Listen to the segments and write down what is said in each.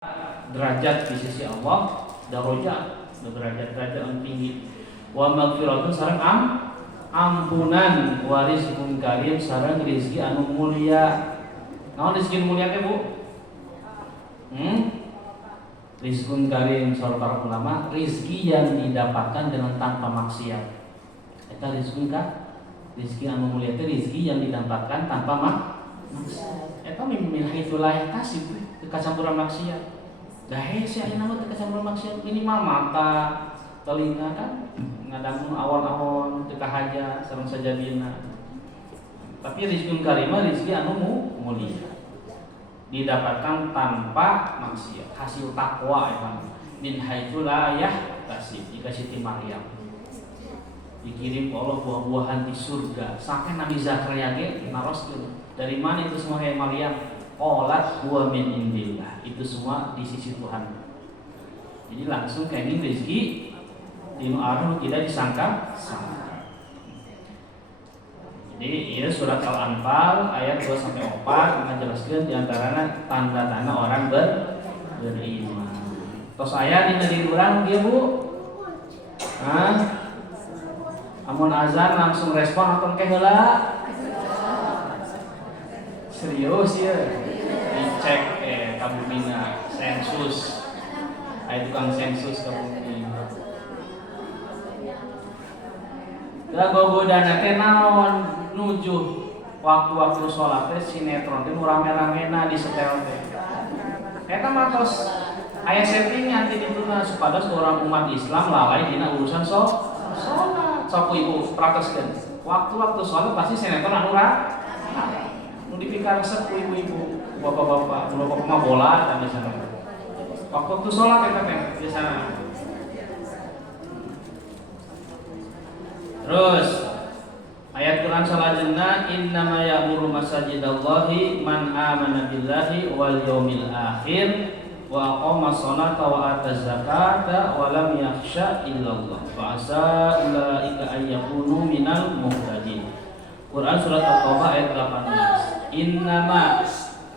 derajat di sisi Allah, darajat derajat yang tinggi. Wa maghfiratun sareng ampunan, wa rizqun karim sareng rezeki anu mulia. Naon rezeki mulia teh, Bu? Rizqun karim sareng para ulama, rezeki yang didapatkan dengan tanpa maksiat. Eta rizqun ka, rezeki anu mulia teh rezeki yang didapatkan tanpa maksiat. Eta min haitsu la yahtasib, kecampuran maksiat. Dahe sih aya nama kecampuran maksiat, minimal mata, telinga kan ngadangun awon-awon teu kahaja sareng sajadina. Tapi rizqun karimah rezeki anu mulia, didapatkan tanpa maksiat, hasil takwa eta. Min haitsu la yahtasib, jika Siti Maryam dikirim Allah buah-buahan di surga, sampai Nabi Zakaria ge naroskeun. Dari mana itu semua hai Maryam? Qalat huwa min indillah. Itu semua di sisi Tuhan. Jadi langsung kenging rezeki dinu arah tidak disangka. Jadi ieu surat Al-Anfal ayat 2 sampai 4 menjelaskeun di antarana tanda-tanda orang beriman. Tos aya dina diri urang kieu, Bu? Amun azan langsung respon atau ke heula? Serius ya? Dicek kabumina sensus. Aya tukang sensus kabumina. Da gogodana teh naon nuju waktu-waktu sholat teh sinetron teh rame-ramena di setel teh. Eta mah tos aya settingan ti dituna supados orang umat Islam lalai dina urusan sholat. Sok ibu praktekkeun. Waktu-waktu sholat pasti sinetron anu dipikaresep ibu-ibu, bapak-bapak mah bola dan biasana. Waktu sholat eta teh biasana. Terus ayat Quran salajengna innama ya'muru masajidallahi man amana billahi wal yaumil akhir wa aqama sholata wa ata zakata wa lam yakhsha illallah fa asa ulaika ayyakunu minal muhtadin. Quran surat At-Taubah ayat 18. Innama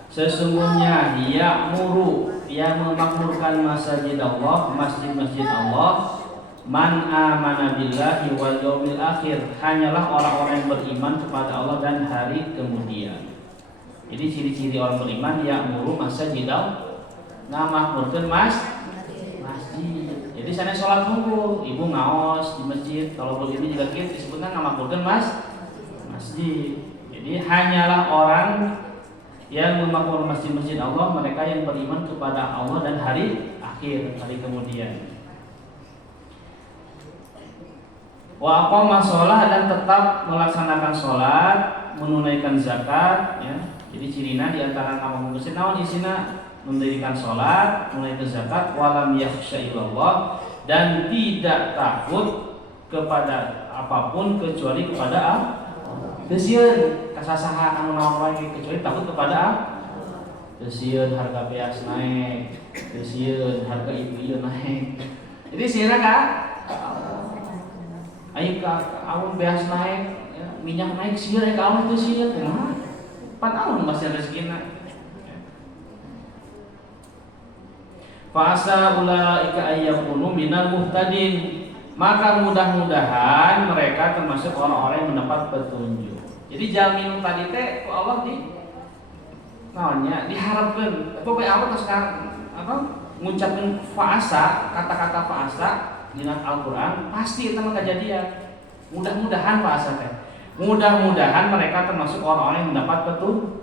sesungguhnya ya'muru yang memakmurkan masjid Allah, masjid-masjid Allah, man amana billahi wal yaumil akhir, hanyalah orang-orang yang beriman kepada Allah dan hari kemudian. Jadi ciri-ciri orang beriman ya'muru masjid Allah, ngamakmurkeun masjid. Jadi sana sholat tunggu, ibu ngaos di masjid, kalau begini juga kita disebutnya ngamakmurkeun masjid. Jadi hanyalah orang yang memakmur masjid-masjid Allah, mereka yang beriman kepada Allah dan hari akhir, hari kemudian. Wa aqama shalah, dan tetap melaksanakan sholat, menunaikan zakat, ya. Jadi cirina di antara nama muslim naon isina mendirikan sholat, menunaikan zakat, walam yakhsha illallah, dan tidak takut kepada apapun kecuali kepada Allah. Desieun kasasaha anu naon wae kecuali takut kepada Allah. Desieun harga beas naik, desieun harga ieu naik. Jadi sieuna ka aya ka awon beas naik, ya, minyak naik sieun ka awon teu sieun kumaha? Pan awon masih rezekina. Fa asa ulaika ayyakunu minal muhtadin. Maka mudah-mudahan mereka termasuk orang-orang yang mendapat petunjuk. Jadi jamin tadi teh ku Allah di naonnya diharapkeun. Pokoknya Allah sekarang ngucapkeun fa'asa, kata-kata fa'asa di Al-Qur'an pasti itu mah kejadian. Mudah-mudahan fa'asa teh. Mudah-mudahan mereka termasuk orang-orang yang mendapat petunjuk.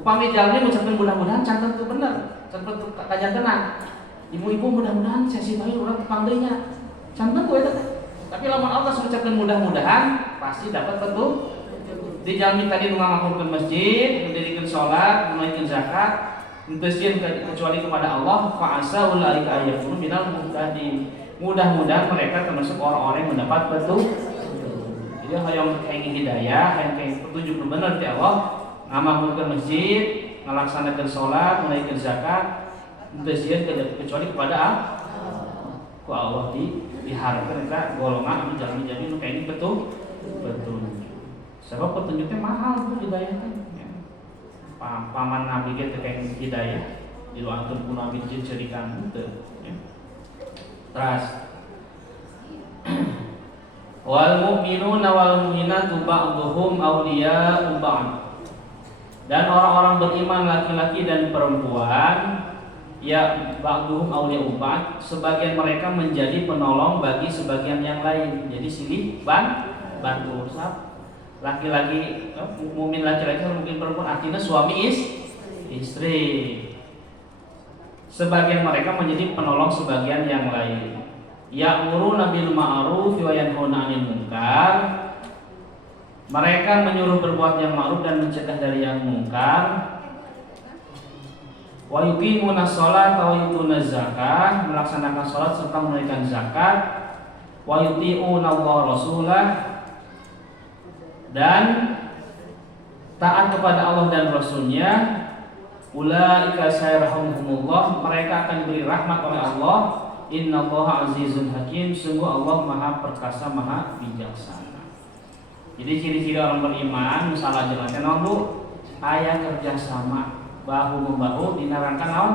Upami jalmi ngucapkeun mudah-mudahan can tentu bener, can tentu kajantenan. Ibu-ibu mudah-mudahan sesi bae urang panggeunya. Canten gue teh. Tapi lamun Allah mengucapkan mudah-mudahan pasti dapat petunjuk. Di jalmi tadi nu ngamakmurkeun masjid, mendirikan salat, menunaikan zakat, enteuseun kecuali kepada Allah, fa asa ulaika ayyakunu minal muhtadin. Mudah-mudahan mereka termasuk orang-orang yang mendapat petunjuk. Jadi hayang kenging hidayah, hayang kenging petunjuk nu bener ti Allah, ngamakmurkeun masjid, ngalaksanakeun salat, menunaikan zakat, enteuseun kecuali kepada Allah. Ku Allah diharapkan kita golongan anu jalmi-jalmi nu kayak ini betul. Sebab petunjuknya mahal tuh hidayah kan. Paman Nabi kita kayak hidayah. Jilu antum kuna bijin cerikan teu. Terus wal mu'minuna wal mu'minatu ba'dhum awliya'u ba'd. Dan orang-orang beriman laki-laki dan perempuan ya ba'dhum awliya'u ba'd, sebagian mereka menjadi penolong bagi sebagian yang lain. Jadi silih bantu. Laki-laki mukmin laki-laki mungkin perempuan artinya suami istri. Sebagian mereka menjadi penolong sebagian yang lain. Ya'muruna bil ma'ruf wa yanhauna 'anil munkar. Mereka menyuruh berbuat yang ma'ruf dan mencegah dari yang munkar. Wa yuqimuna sholata wa yutuna zakah, melaksanakan salat serta menunaikan zakat. Wa yuti'una Allah rasulah, dan taat kepada Allah dan Rasulnya. Ulaika sayarhamuhumullah, mereka akan diberi rahmat oleh Allah. Innallaha azizun hakim, sungguh Allah maha perkasa maha bijaksana. Jadi ciri-ciri orang beriman misalnya jelasnya naon Bu, aya kerjasama bahu membahu dinarankan naon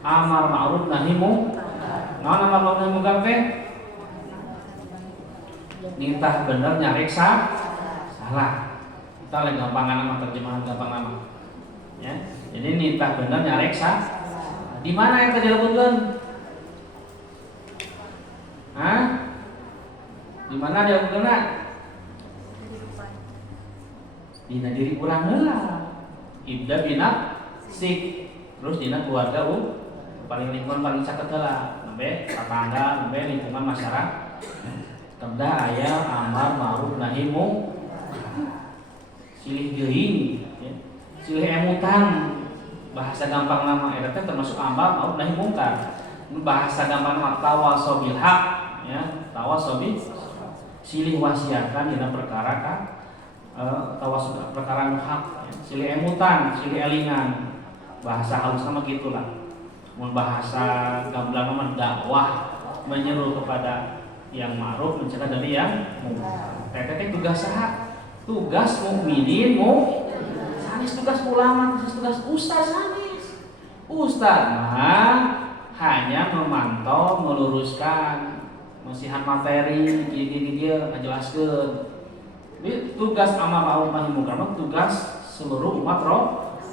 amar ma'ruf nahi munkar. Naon amar ma'ruf nahi munkar teh? Nitah bener nyarek salah. Kita lagi gampangan nama terjemahan gampang nama. Ya. Jadi nitah bener nyarek salah. Di mana yang terjadi Hah? Di mana dia kena? Dina diri kurang heula. Ibda bina sik. Terus dina keluarga paling lingkungan paling caket heula. Nembe tetangga, nembe lingkungan masyarakat. Tenda aya amar ma'ruf nahi munkar. Silih geuing, ya. Silih emutan. Bahasa gampang nama eta teh termasuk amar ma'ruf nahi munkar. Bahasa gampang nama tawasau bil haq, ya, tawasau bil silih wasiatan dina perkara ka tawasau perkara nu hak, ya. Silih emutan, silih elingan. Bahasa halus sama gitulah. Mun bahasa gamblang mah dakwah, menyeru kepada yang ma'ruf mencegah dari yang munkar. Teh tugas saha? Tugas mukminin sanes tugas ulama, tugas ustaz sanes. Ustaz mah hanya memantau, meluruskan, masihan materi, gini dia ngajelaskeun. Jadi tugas amar ma'ruf nahi munkar mah tugas seluruh umat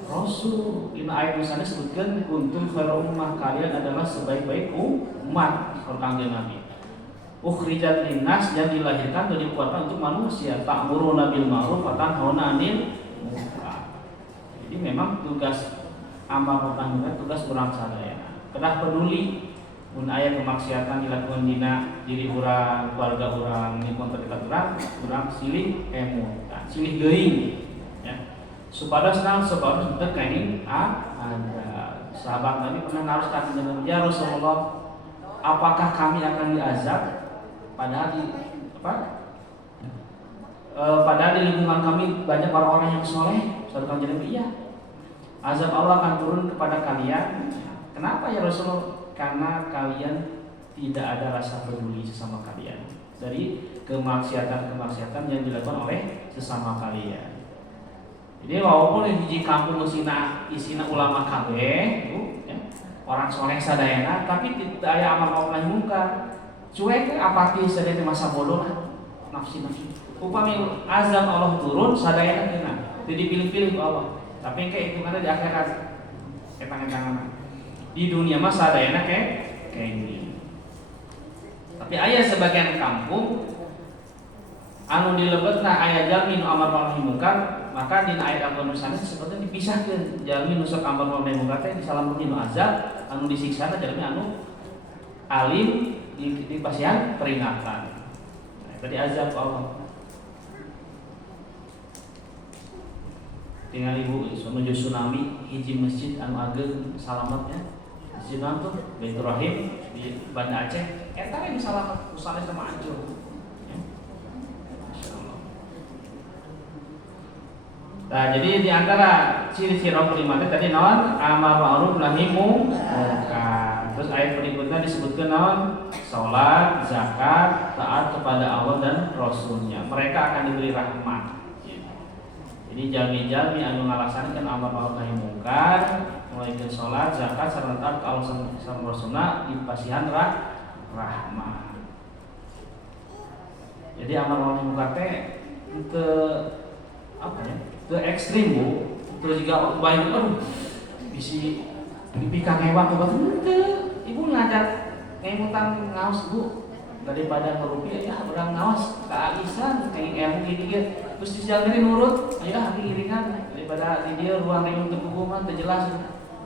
Rasul. Dina ayat misalnya sebutkan kuntum khairu ummah, kalian adalah sebaik-baik umat Kanjeng Nabi. Ukhrijat linnas, yang dilahirkan dan dikeluarkan untuk manusia. Ta'muruna bil ma'ruf wa tanhauna 'anil munkar. Jadi memang tugas amar ma'ruf nahi munkar tugas urang sadaya. Kedah peduli mun aya kemaksiatan dilakukan dina diri urang, keluarga urang, lingkungan terdekat urang silih emutan, silih geuing, ya. Supados teu kenging ada. Sahabat Nabi pernah naroskan dengan ya Rasulullah, apakah kami akan diazab? Padahal padahal di lingkungan kami banyak orang-orang yang soleh. Saudara Kanjeng Nabi, iya. Azab Allah akan turun kepada kalian. Kenapa ya Rasulullah? Karena kalian tidak ada rasa peduli sesama kalian dari kemaksiatan yang dilakukan oleh sesama kalian. Jadi walaupun di kampung isina ulama kabeh, ya, orang soleh sadayana, tapi tidak aya amar ma'ruf nahi munkar. Cuek apatis sadaya masa bodoh lah, nafsi. Upami azab Allah turun sadayana kena, teu dipilih-pilih ku Allah. Tapi kayak itu kan di akhirat. Ketang-ketangan. Di dunia mah sadayana kayak ini. Tapi aya sebagian kampung anu dilebetna aya jalmi nu amar ma'ruf nahi munkar, maka dina ayat Al-Qur'an seperti dipisahkeun jalmi nu sok amar ma'ruf nahi munkar teh disalamekeun nu azab, anu disiksa jalmi anu alim di pasihan peringatan. Nah, tadi azab Allah. Tinggal ibu menuju tsunami hiji masjid anu ageng salametnya. Masjid tuh Baitur Rahim di Banda Aceh. Eta we disalamet usane sama hancur. Ya. Masyaallah. Nah, jadi di antara ciri-ciri orang beriman tadi naon? Amar ma'ruf nahi munkar. Terus ayat berikutnya disebutkan naon? Salat, zakat, taat kepada Allah dan Rasulnya. Mereka akan diberi rahmat. Jadi jalmi-jalmi anu ngalaksanakeun amar ma'ruf nahi munkar, ngalaikeun salat, zakat sareng taat ka Allah sareng Rasulna dipasihan rahmat. Jadi amar ma'ruf munkar teh ke apa ya? Ke ekstrim Bu. Terus juga baik bisi dipikang hewan ke batu ibu ngajak ngemutan ngaos Bu daripada ngerupi ya berang ngaos keagisan kayak ilmu gini terus dijalani nurut ayo hati iringan daripada di dia ruang ringan terbukuman terjelas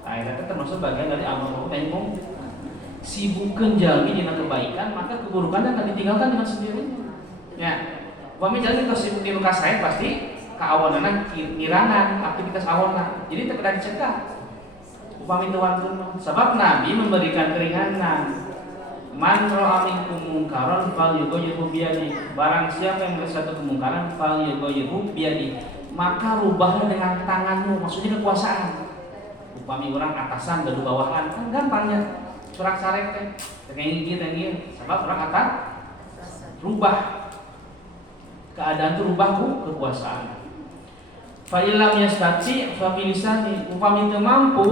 akhirnya termasuk bagian dari amal ma'ruf nahi munkar. Sibukkan jalmi dengan kebaikan maka keburukan akan ditinggalkan dengan sendirinya ya upami jalmi terus sibuk di luka saya pasti keawanan ngirangan aktivitas awanan jadi tidak dicegah upami tewantun sebab Nabi memberikan keringanan man ra'a minkum munkaran falyughayyirhu biyadihi barang siapa yang melihat suatu kemungkaran falyughayyirhu biyadihi maka rubahlah dengan tanganmu maksudnya kekuasaan upami orang atasan dan bawahan kan gampangnya surak sarek teh kayak gini sebab orang atas rubah keadaan itu rubah kekuasaan fa illam yastati fa bilisani upami teu mampu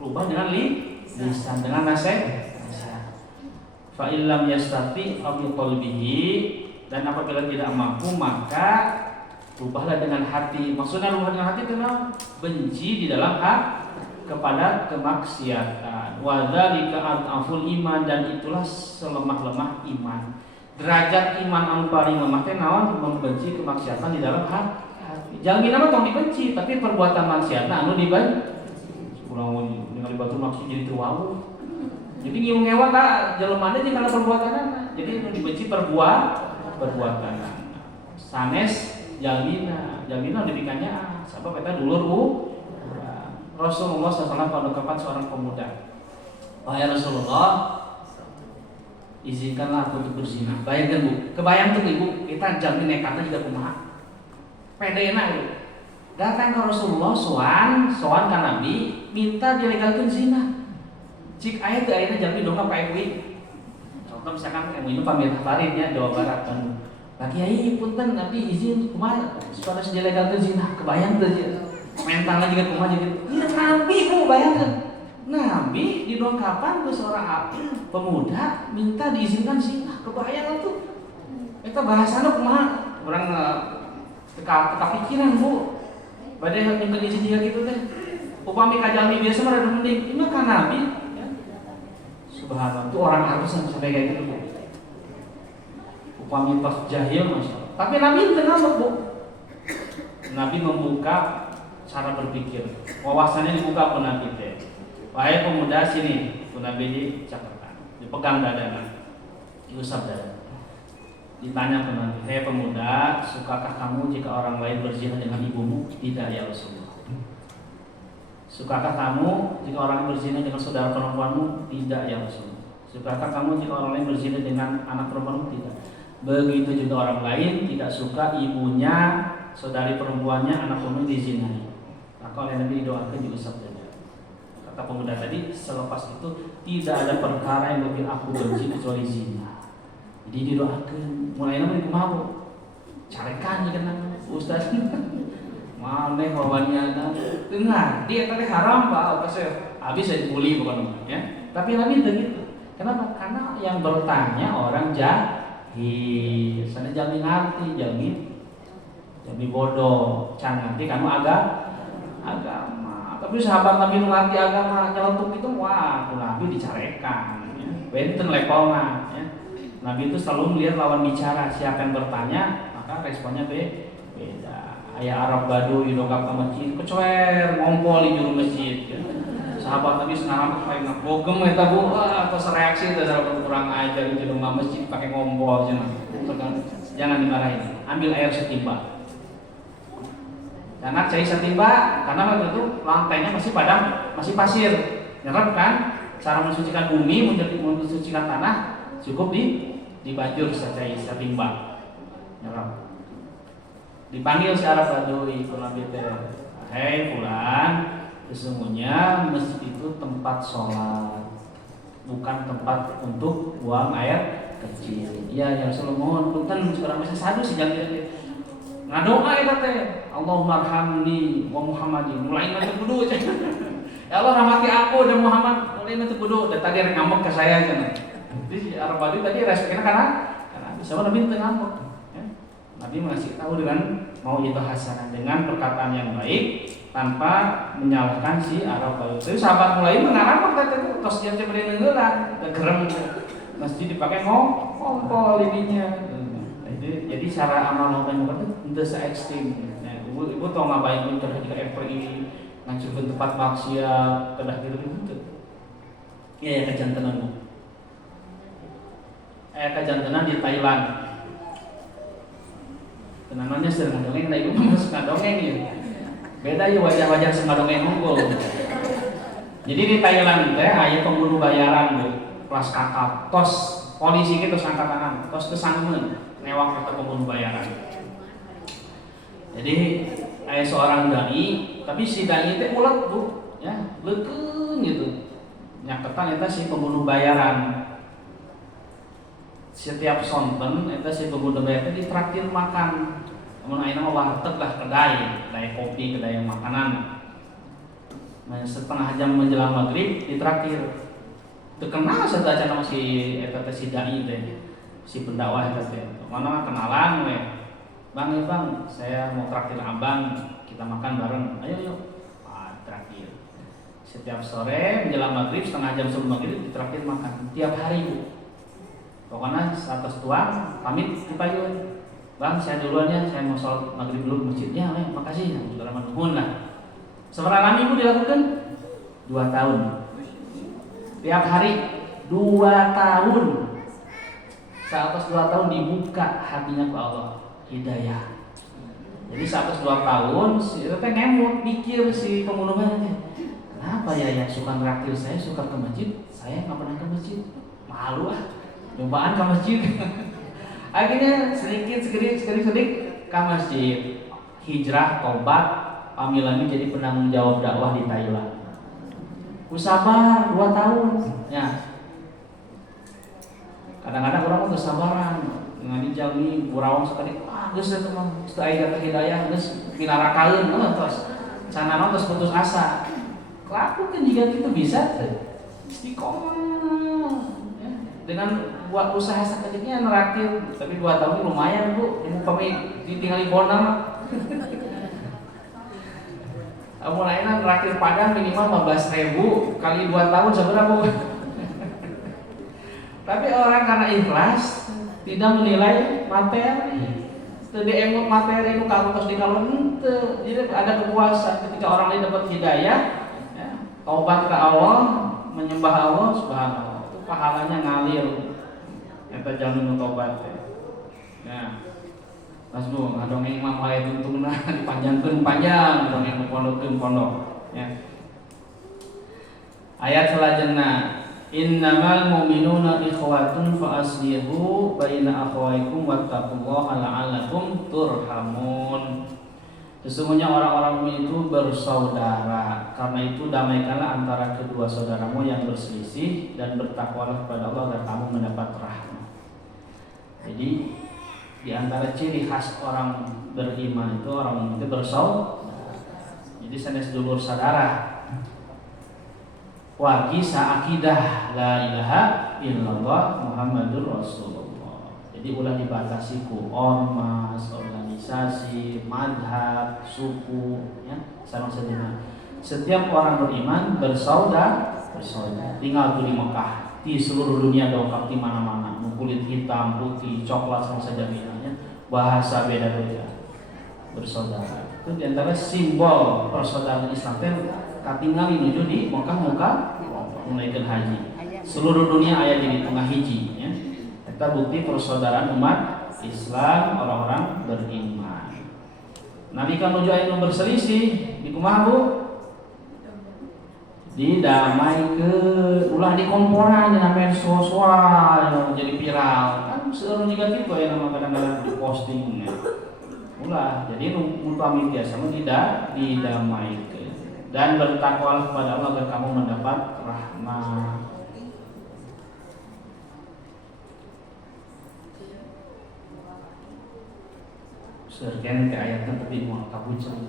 rubah dengan lisan dengan nasihat fa illam yastati fa bi qalbihi dan apabila tidak mampu maka rubahlah dengan hati maksudnya rubah dengan hati kenal benci di dalam hati kepada kemaksiatan wa dzalika adaful iman dan itulah selemah-lemah iman derajat iman anu paling lemah teh naon membenci kemaksiatan di dalam hati jalmina mah tong dibenci tapi perbuatan maksiat anu dibenci kurang ningali batur maksud jadi tuwau jadi ngiung hewan tak jelema teh karena perbuatanna jadi anu dibenci perbuatan sanes jalmina dipikanya sabab eta dulur Rasulullah SAW pada kapan seorang pemuda wahai Rasulullah izinkanlah aku untuk berzina bayangkan Bu kebayang tuh Ibu kita jalmi nekatna juga kumaha pedena gitu datang ke Rasulullah soan ka Nabi minta dilegalkan zina cik aya teu ayeuna jalmi dongka ka MUI contoh misalkan MUI itu pamirah Farid ya Jawa Barat kan Pak Kiai punten Nabi izin kumaha supaya dilegalkan zina kebayang teu mentalnya juga kumaha jadi Nabi Bu bayangkan Nabi didongkapan ke seorang pemuda minta diizinkan zina kebayang tuh eta bahasana kumaha urang teka pikiran Bu badai nyimpen izin dia gitu teh upami ka jalmi biasa mah rada mending ieu kan Nabi ya. Subhanallah tuh orang harus sampai kayak gitu Bu upami pas jahil masyaallah tapi Nabi teu ngambek Bu Nabi membuka cara berpikir wawasannya dibuka ke Nabi teh wahai pemuda sini ku Nabi dicakapkan dipegang dadana diusap dada ditanya ke Nabi, hei pemuda, sukakah kamu jika orang lain berzina dengan ibumu? Tidak ya Rasulullah. Sukakah kamu jika orang lain berzina dengan saudara perempuanmu? Tidak ya Rasulullah. Sukakah kamu jika orang lain berzina dengan anak perempuanmu? Tidak. Begitu juga orang lain tidak suka ibunya, saudari perempuannya, anak perempuannya dizinai. Maka oleh Nabi didoakan diusap dada. Kata pemuda tadi, selepas itu tidak ada perkara yang lebih aku benci kecuali zina. Jadi didoakan mulai nama kumaha Bu carekan ieu kan Ustaz maneh wawannya tengah dia teh haram Pak kasih habis saya dibully pokoknya ya tapi Nabi itu gitu kenapa karena yang bertanya orang jahil sana jamin ngerti jamin bodoh can ngerti kamu agama tapi sahabat Nabi ngerti agama nyelontok itu wah Nabi dicarekan ya benten levelna ya Nabi itu selalu melihat lawan bicara, siapa yang bertanya, maka responnya beda. Ayah Arab Badu didongkap ke masjid, kecuer, ngompol di juru masjid. Ya. Sahabat Nabi sekarang pakai bogem eta Bu, atau sereaksi itu dalam kurang ajar di rumah masjid pakai ngompol jangan dimarahin. Ambil air setimba. Karena cai setimba, karena waktu itu lantainya masih pasir. Nyerap kan? Cara mensucikan bumi, mensucikan tanah cukup dibajur saja setimba nyerap dipanggil si Arab Badui ku Nabi teh hei fulan sesungguhnya masjid itu tempat sholat bukan tempat untuk buang air kecil iya yang Solomon punten sekarang masih sadu sih jangan ngadoa eta teh Allahumma arhamni wa Muhammadin mulai nanti kudu Ya Allah rahmati aku dan Muhammad. Mulai itu kudu dan tadi ngambek ke saya kan. Jadi si Arab Badui tadi respeknya karena bisa Nabi itu ngambek. Ya. Nabi ngasih tahu dengan mau itu hasanah dengan perkataan yang baik tanpa menyalahkan si Arab Badui. Jadi sahabat mulai mengarang kata tos dia teh beri nenggelan, gerem. Mesti dipakai ngongkol ininya. Jadi cara amal orang itu se ekstrim. Nah, ibu tau ngapain pun terhadap FPI ngancurkan tempat maksiat kedah gitu. Ya kejantenan bu. Kejantenan di Thailand. Namanya sering ngadongeng, nah ibu masuk ngadongeng ya. Beda ya wajah-wajah sengadongeng unggul. Jadi di Thailand teh aya pembunuh bayaran deh, kelas kakap, tos polisi gitu angkatanan, tos kesanggeun newak kata pembunuh bayaran. Jadi aya seorang dai, tapi si dai teh ulet bu, ya leukeun gitu. Nyaketan eta si pembunuh bayaran. Setiap sonten eta si pembunuh bayaran ditraktir makan. Mun ayeuna mah warteg lah kedai kopi, kedai makanan. Nah, setengah jam menjelang maghrib ditraktir. Teu kenal sadacan sama si eta teh si dai teh, si pendakwah eta teh. Mana kenalan we. Bang, saya mau traktir abang, kita makan bareng. Ayo yuk. Traktir. Setiap sore menjelang maghrib, setengah jam sebelum maghrib ditraktir makan. Tiap hari bu. Pokoknya 100 tuang, pamit dipayun. Bang, saya duluan ya, saya mau sholat maghrib dulu ke masjidnya. Makasih, saudara nuhun lah. Seberapa lama ibu dilakukan? 2 tahun. Tiap hari 2 tahun. 102 tahun dibuka hatinya ke Allah, hidayah. Jadi 102 tahun si teh ngemut mikir si pembunuhnya. Kenapa ya suka ngeraktir saya, suka ke masjid, saya nggak pernah ke masjid. Malu ah, nyobaan ke masjid. Akhirnya sedikit ke masjid. Hijrah, tobat, panggilannya jadi penanggung jawab dakwah di Thailand. Usabar 2 tahun. Ya. Kadang-kadang orang tuh sabaran, ngadi jami burawang sekali. Geus teh mah, geus aya data hidayah, geus pinarakaeun terus. Canana terus putus asa. Lakukeun jika kitu bisa teh. Istiqomah. Ya. Dengan buat usaha sakitnya neraktir, tapi 2 tahun lumayan bu. Ilmu kami ditinggali bonang. Mulainya neraktir Padang minimal 15.000 kali 2 tahun seberapa bu? Tapi orang karena ikhlas tidak menilai materi, tidak emot materi itu kalau terus dikalon ente. Jadi ada kepuasan ketika orang lain dapat hidayah, ya, taubat ke Allah, menyembah Allah subhanahu, itu pahalanya ngalir. Eta jamin taubat. Ya, pas bu ngadongeng imam lain tuntungna dipanjangkeun panjang, dongeng pondok. Ya. Ayat selanjutnya. Innamal mu'minuna ikhwatun fa aslihu baina akhawaykum wattaqullaha la'allakum turhamun. Sesungguhnya orang-orang mukmin itu bersaudara, karena itu damaikanlah antara kedua saudaramu yang berselisih dan bertakwalah kepada Allah agar kamu mendapat rahmat. Jadi di antara ciri khas orang beriman itu orang mukmin itu bersaudara. Jadi sanes dulur saudara. Wa kisah akidah la ilaha illallah Muhammadur Rasulullah. Jadi ulah dibatasi ku ormas, organisasi, madhab, suku, ya, sama saja. Setiap orang beriman bersaudara. Tinggal di Mekah, di seluruh dunia dongkap di mana-mana. Kulit hitam, putih, coklat sama saja bedanya. Bahasa beda-beda. Bersaudara. Itu diantara simbol persaudaraan Islam. Katingali menuju di Mekah menaikkan haji. Seluruh dunia aya di tengah hiji ya. Kita bukti persaudaraan umat Islam orang-orang beriman. Nabi kan menuju aya berselisih di kumaha Bu? Didamai ke ulah dikomporan dina medsos jadi viral. Kan seueur juga kitu aya nama kadang-kadang posting. Ulah jadi nu pamit biasa mah tidak didamai dan bertakwalah kepada Allah agar kamu mendapat rahmat. Sergen ke ayatnya tapi mau kabucan.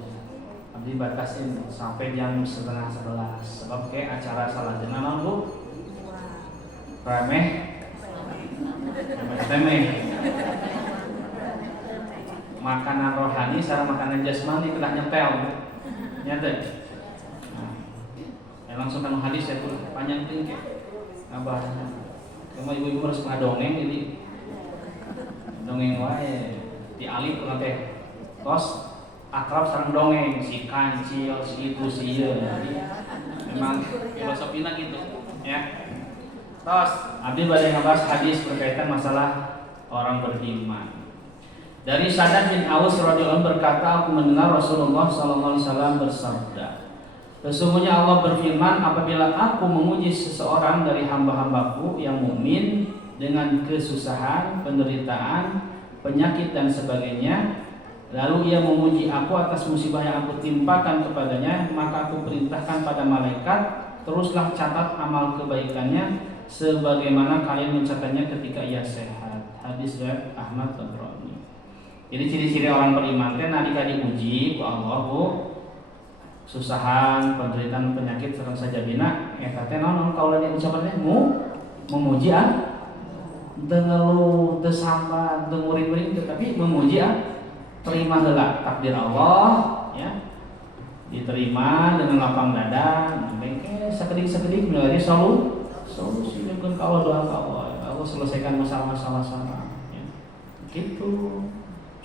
Abdi batasin sampai jam 10:30 sebab kayak acara salah jenama Bu remeh makanan rohani sareng makanan jasmani kena nyetel nyata. Langsung kan hadis ya tuh panjang tinggi abah cuma ibu-ibu harus ngadongeng jadi dongeng wae dialih ku teh tos akrab sareng dongeng si kancil si itu si ieu memang filosofina gitu ya. Tos abdi bade ngabahas hadis berkaitan masalah orang beriman. Dari Sa'ad bin Aus radhiyallahu anhu berkata, aku mendengar Rasulullah sallallahu alaihi wasallam bersabda, sesungguhnya Allah berfirman, apabila aku menguji seseorang dari hamba-hambaku yang mukmin dengan kesusahan, penderitaan, penyakit dan sebagainya, lalu ia memuji aku atas musibah yang aku timpakan kepadanya, maka aku perintahkan pada malaikat, teruslah catat amal kebaikannya sebagaimana kalian mencatatnya ketika ia sehat. Hadis riwayat Ahmad Tabrani. Jadi ciri-ciri orang beriman kan nalika diuji ku Allah Bu susahan, penderitaan, penyakit serta saja bina eta teh naon kaula nya ucapan teh memuji teu ngeluh, teu sambat, teu nguring-nguring tetapi memuji terima heula takdir Allah ya. Diterima dengan lapang dada, bengke sakedik-sakedik meuli solusi mungkin kalau doa Allah selesaikan masalah-masalah sana ya. Gitu.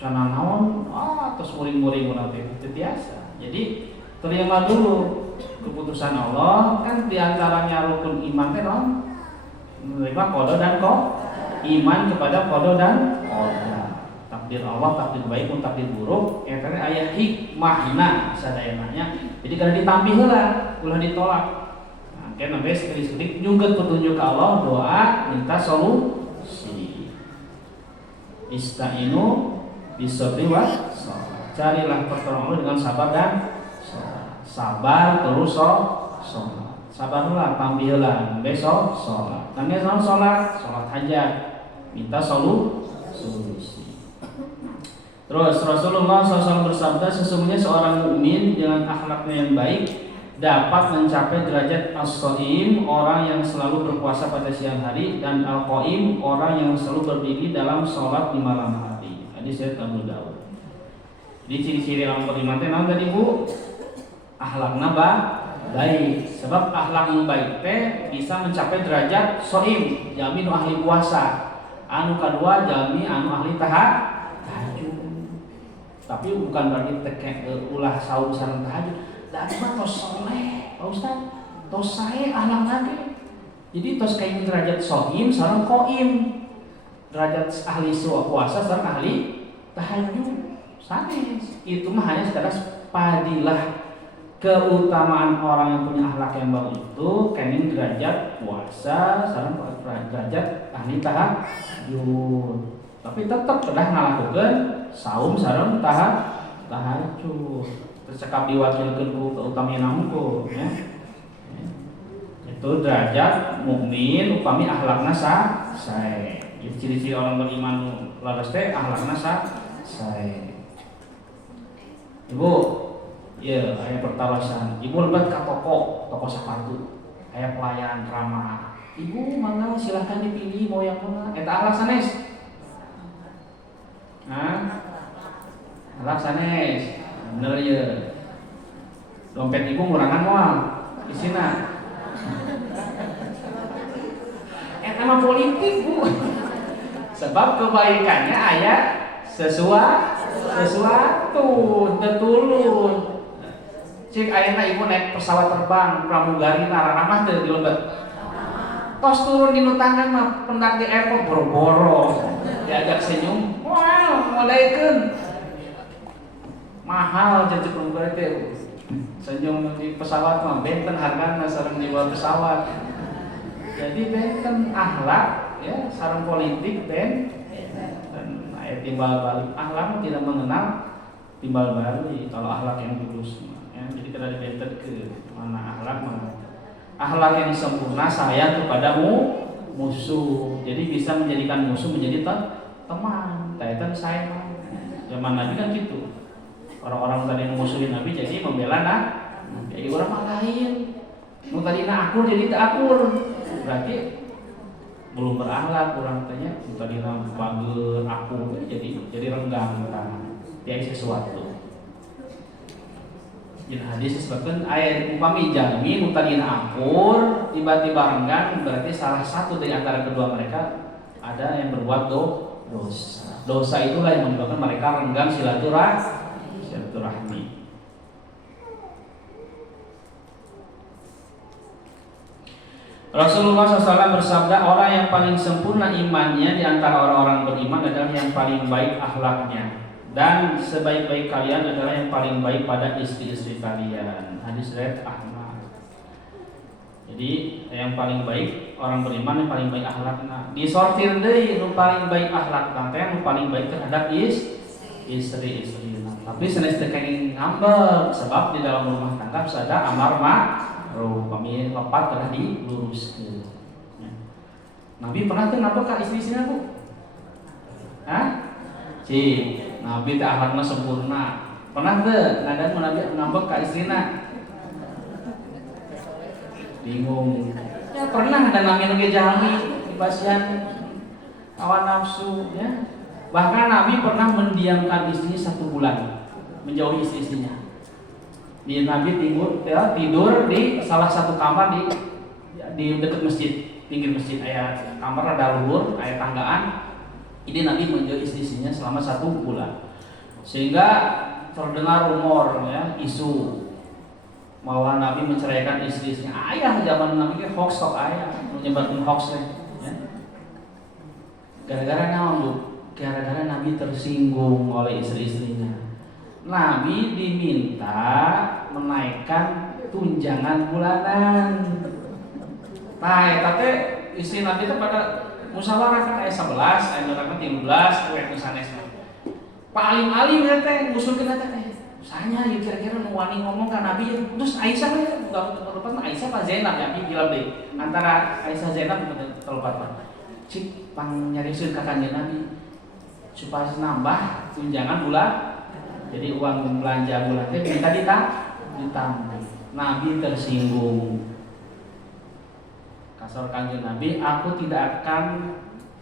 Jangan naon terus nguring-nguring nanti itu biasa. Jadi terima dulu keputusan Allah kan diantaranya rukun iman teh menerima qada dan iman kepada qada dan qada. Takdir Allah, takdir baik pun takdir buruk, eta teh aya hikmahna sadayananya. Jadi kada ditampi heula, ulah ditolak. Nah, kan sampai sekali-sekali nyungkeun petunjuk ka Allah, doa minta solusi. Istainu bisabri wa shalah. Carilah pertolongan Allah dengan sabar dan sabar terus sholat. Sabarlah tampillah besok sholat. Namanya sholat hajat. Minta solusi. Terus Rasulullah SAW bersabda, sesungguhnya seorang mukmin dengan akhlaknya yang baik dapat mencapai derajat as-shaim, orang yang selalu berpuasa pada siang hari, dan al-qaim, orang yang selalu berdiri dalam sholat di malam hari. Hadis riwayat Abu Dawud. Di ciri-ciri orang beriman teh naon tadi Bu? Akhlakna baik. Sebab akhlak nu baik teh bisa mencapai derajat shaim, jami nu ahli puasa. Anu kadua jami anu ahli tahajud. Tapi bukan berarti teke ulah saum sareng tahajud. Da mah tos saleh, Pak Ustaz. Tos sae akhlakna teh. Jadi tos kain derajat shaim sareng qaim. Derajat ahli puasa sareng ahli tahajud. Sanes. Itu mah hanya sekadar padilah keutamaan orang yang punya akhlak yang bagus itu kening derajat puasa sareng derajat ahli tahajud. Tapi tetap kedah ngalakukeun saum sareng tahajud. Tercekap diwakilkeun ku keutamian ku ya. Itu derajat mukmin upami akhlakna sae. Itu ciri-ciri orang beriman laras teh akhlakna sae. Ibu, ya aya pertawasan. Ibu lebat ka toko sepatu. Aya pelayan ramah. Ibu mangga silakan dipilih mau yang mana. Eta akhlak sanes. Akhlak sanes. Bener ya. Dompet ibu ngurangan moal. Isina. Eta mah politik, Bu. Sebab kebaikannya aya sesuatu tetulun. Cik ayeuna ibu naik pesawat terbang pramugari ramah teu dilebet. Tos turun di tangga mah pendak di airport boro-boro. Diajak senyum, wah modaikeun. Mahal jeung pramugari teh. Senyum di pesawat mah benten hargana sareng di luar pesawat. Jadi benten akhlak ya sareng politik dan timbal balik. Akhlak tidak mengenal timbal balik kalau akhlak yang lurus ya. Jadi kita dibenten ke mana akhlak yang sempurna sayang kepadamu musuh. Jadi bisa menjadikan musuh menjadi teman. Taitan sayang. Zaman Nabi kan gitu. Orang-orang tadi musuhin Nabi jadi membela jadi orang mah lain. Nu tadi akur jadi tak akur. Berarti belum berakhlak orang tanya. Nu tadi bager akur jadi renggang tiai sesuatu. Jadi hadis disebutkan ayat upami jalmi nu tadi akur tiba-tiba renggang berarti salah satu dari antara kedua mereka ada yang berbuat dosa. Dosa itulah yang menyebabkan mereka renggang silaturahmi. Rasulullah SAW bersabda, orang yang paling sempurna imannya di antara orang-orang beriman adalah yang paling baik akhlaknya, dan sebaik-baik kalian adalah yang paling baik pada istri-istri kalian. Hadis riwayat Ahmad. Jadi yang paling baik orang beriman yang paling baik akhlaknya. Disortir deui nu paling baik akhlakna teh nu paling baik terhadap istri-istri. Tapi sanes teh kenging ngambek sebab di dalam rumah tangga ada amar ma'ruf, pami lepat telah diluruskeun. Nabi pernah teh ngambek ka istri-istrina, Bu? Hah? Nabi teh akhlakna sempurna. Pernah teu ngadan Nabi ngambek ka istrina? Bingung. Ya pernah ada namanya ge jalmi di pasien awan nafsu ya. Bahkan Nabi pernah mendiamkan istrinya 1 bulan, menjauhi istri-istrinya. Nabi tidur di salah satu kamar di dekat masjid, pinggir masjid, aya kamar ada luhur, aya tanggaan. Ini Nabi menjauhi istri-istrinya selama 1 bulan. Sehingga terdengar rumor ya, isu bahwa Nabi menceraikan istri-istrinya. Ayah zaman Nabi ke hoax sok ayah, menyebarkan hoax ya. Gara-gara naon, Bu? Gara-gara Nabi tersinggung oleh istri-istrinya. Nabi diminta menaikkan tunjangan bulanan. Nah, eta teh istri Nabi teh pada musyawarah kan ayat 11, ayat 13, ayat sanesna. Paling alim ya teh ngusulkeun eta teh. Sanya ya kira-kira nu wani ngomong ka Nabi. Terus Aisyah teh lupa Aisyah pas Zainab ya bilang deui. Antara Aisyah Zainab telupat. Cik pang nyariseun ka kanjeng Nabi supaya nambah tunjangan bulan. Jadi uang belanja bulan teh minta ditambah. Nabi tersinggung. Kasar kanjeng Nabi, aku tidak akan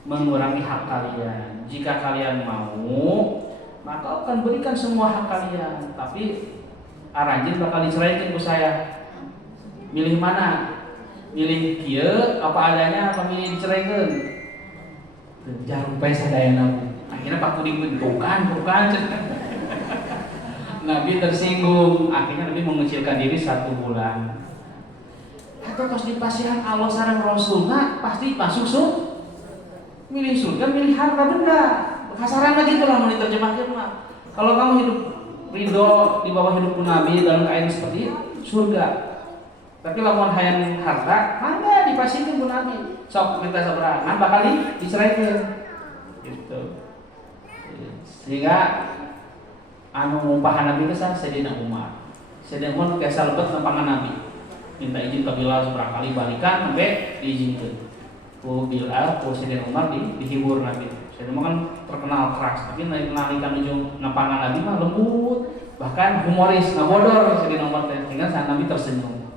mengurangi hak kalian. Jika kalian mau, maka akan berikan semua hak kalian. Tapi aranjeun bakal diceraikan ku saya. Milih mana? Milih kieu apa adanya apa milih diceraikan? Jangan lupa sadaya Nabi. Akhirnya Pak Kuding bentukan. Nabi tersinggung. Akhirnya Nabi mengecilkan diri 1 bulan. Atau pas di pasihan Allah sareng Rasulna pasti masuk milih surga, milih harta benda. Kasaran lagi itulah mau diterjemahkan mah. Kalau kamu hidup ridho di bawah hidupku Nabi dalam keadaan seperti surga. Tapi lamun hayang harta, mangga dipasihkeun ku Nabi. Sok minta sabaraha, kan bakal diceraikeun. Gitu. Sehingga anu ngumpahan Nabi kesan Sayyidina Umar. Sayyidina Umar biasa lebet nempangan Nabi. Minta izin ke Bilal seberapa kali balikan sampai diizinkan. Ku Bilal, ku Sayyidina Umar dihibur Nabi. Sayyidina Umar kan terkenal keras, tapi nalikan ujung nempangan Nabi mah lembut, bahkan humoris, ngabodor Sayyidina Umar teh. Sehingga saat Nabi tersenyum.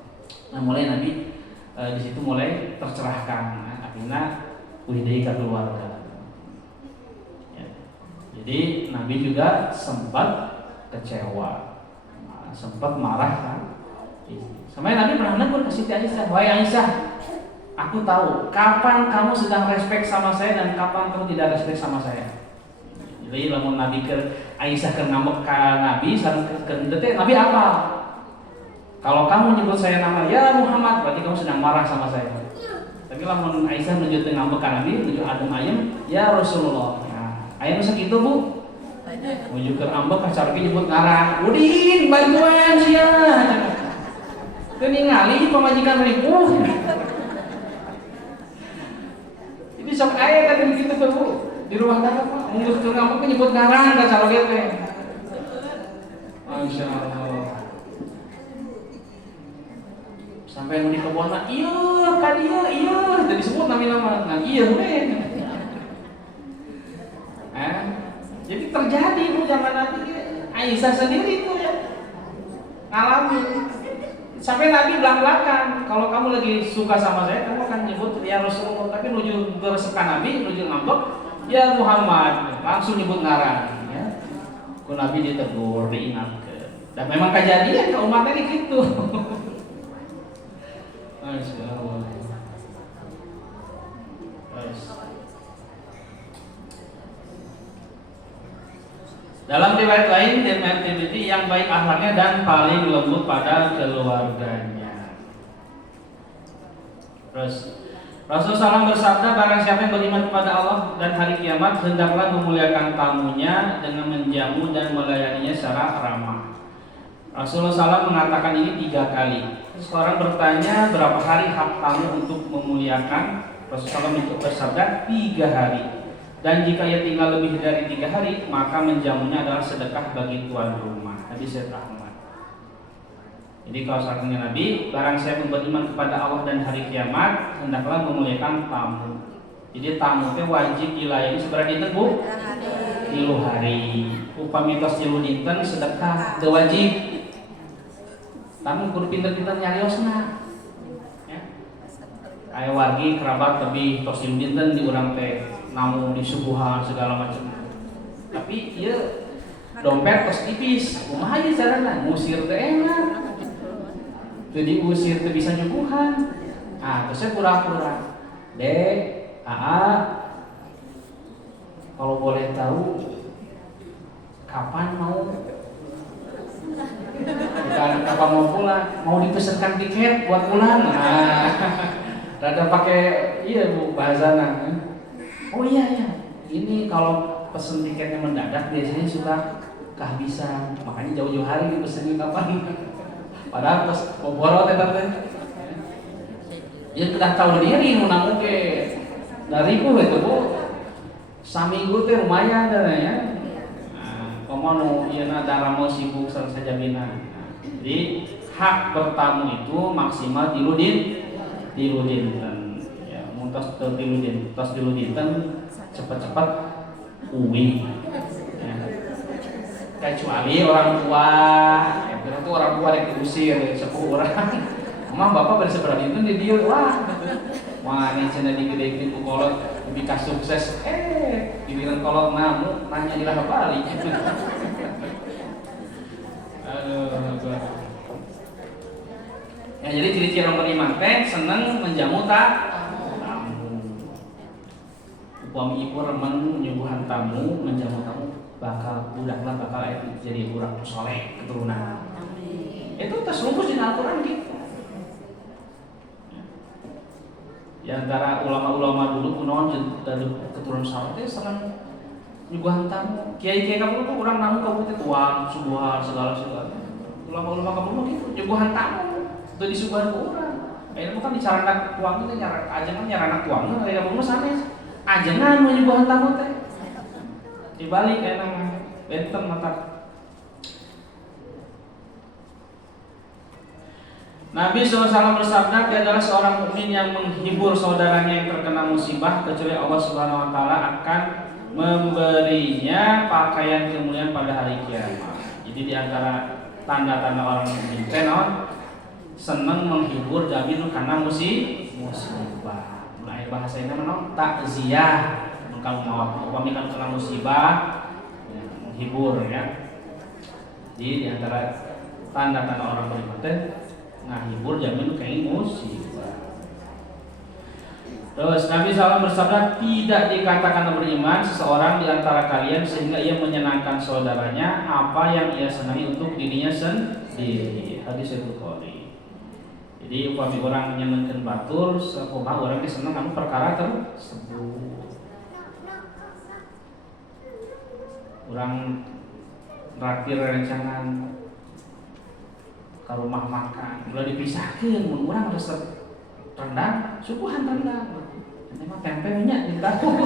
Nah, mulai Nabi di situ mulai tercerahkan. Akhirnya uhideui ka keluarga. Jadi Nabi juga sempat kecewa, sempat marah kan. Sampai Nabi pernah negur ke Siti Aisyah, wahai Aisyah, aku tahu kapan kamu sedang respect sama saya dan kapan kamu tidak respect sama saya. Jadi lamun Nabi ke Aisyah ke ngambek ke Nabi, sareng ke detik Nabi apa? Kalau kamu nyebut saya nama ya Muhammad, berarti kamu sedang marah sama saya. Tapi lamun Aisyah menuju ngambek ke Nabi, menuju adem ayem, ya Rasulullah. Ayo segitu Bu, menuju ke ambek kacarki nyebut ngaran, Udin bantuan sia. Keningali pemajikan ripuh. Ini sok aya kan gitu Bu. Di rumah tangga Pak, mundur ke ngambek nyebut ngaran kacarki teh. Masyaallah. Sampai nu di kebonna, ieu ka dieu, ieu, tadi disebut nama-nama. Nah, ieu we. Jadi terjadi Bu zaman Nabi Aisyah sendiri tuh ya ngalamin. Sampai Nabi belak-belakan, kalau kamu lagi suka sama saya, kamu akan nyebut ya Rasulullah, tapi nuju beresekan Nabi, nuju ngambek, ya Muhammad, langsung nyebut ngarang. Ya. Ku Nabi ditegur, diingatkan. Dan memang kejadian ke umatnya gitu. Masya Allah. Dalam riwayat lain, Tirmidzi yang baik akhlaknya dan paling lembut pada keluarganya. Terus Rasulullah SAW bersabda, barang siapa yang beriman kepada Allah dan hari kiamat, hendaklah memuliakan tamunya dengan menjamu dan melayaninya secara ramah. Rasulullah SAW mengatakan ini 3 kali. Seorang bertanya berapa hari hak tamu untuk memuliakan. Rasulullah SAW bersabda 3 hari. Dan jika ia tinggal lebih dari 3 hari, maka menjamunya adalah sedekah bagi tuan rumah. Hadis Syekh Ahmad. Jadi kalau sarannya Nabi, barang siapa beriman kepada Allah dan hari kiamat, hendaklah memuliakan tamu. Jadi tamu itu wajib dilayani seberapa dinten Bu? 3 hari. Upami tos 3 dinten sedekah teu wajib. Tamu kudu pinter-pinter nyariosna. Ya. Aya wargi kerabat lebih tos 3 dinten di urang teh namun disuguhan segala macam. Tapi ieu dompet tos tipis. Kumaha ieu carana? Ngusir teh enak. Teu diusir teu bisa nyuguhan. Ah, terus saya pura-pura. Dek, kalau boleh tahu kapan mau? Bukan kapan mau pulang, mau dipesankan tiket buat pulang. Nah, rada pakai iya Bu bahasana. Oh iya ya, ini kalau pesen tiketnya mendadak biasanya suka kehabisan, makanya jauh-jauh hari dipesenin kapan. Padahal pas boborot ya tante, dia sudah tahu diri menang oke. Dari itu Bu, saminggu teh lumayan dah ya. Komono ieu na daramo sibuk sareng jaminan. Jadi hak bertamu itu maksimal 3 dinten. Tos tilu dinten cepat-cepat uwi. Ya. Kecuali orang tua, ya itu orang tua yang diusir sepuh orang. Mama bapak pada seberapa dinten di dieu wah. Wah ini cenah digede-gede ku kolot lebih ka sukses. Giliran kolot namu nanya ilah balik. Aduh. Ya jadi ciri-ciri orang beriman teh seneng menjamu tamu. Upami ibu remen nyuguhan tamu, menjamu tamu, bakal jadi budak soleh keturunan. Itu terselubus di Al-Quran gitu. Di antara ulama-ulama dulu kuno dari keturunan soleh itu senang nyuguhan tamu. Kiai-kiai kamu tuh orang namu kamu itu tuan, subuhan segala. Ulama-ulama kamu gitu nyuguhan tamu, itu disuguhan ke orang. Akhirnya bukan dicarakan tuang itu ajangan nyaranak tuang, kayak kamu sanes. Ajengan menyuguhan tamu teh dibalik enang benten mata. Nabi SAW bersabda, adalah seorang mukmin yang menghibur saudaranya yang terkena musibah kecuali Allah Subhanahu Wa Taala akan memberinya pakaian kemuliaan pada hari kiamat. Jadi di antara tanda-tanda orang mukmin tenon senang menghibur jamin karena musibah. Bahasa ini menong takziah, kalau mau upami kan kena musibah ya, menghibur ya. Jadi di antara tanda-tanda orang beriman teh ngahibur jamin kayak musibah. Terus Nabi SAW bersabda, tidak dikatakan beriman seseorang di antara kalian sehingga ia menyenangkan saudaranya apa yang ia senangi untuk dirinya sendiri. Hadis Bukhari. Jadi upami orang menyenangkan batur, sepoha orang senang kamu perkara tersebut. Orang traktir rencangan ke rumah makan, udah dipisahkan, orang resep rendang, suguhan rendang. Ini mah tempe minyak di tahu.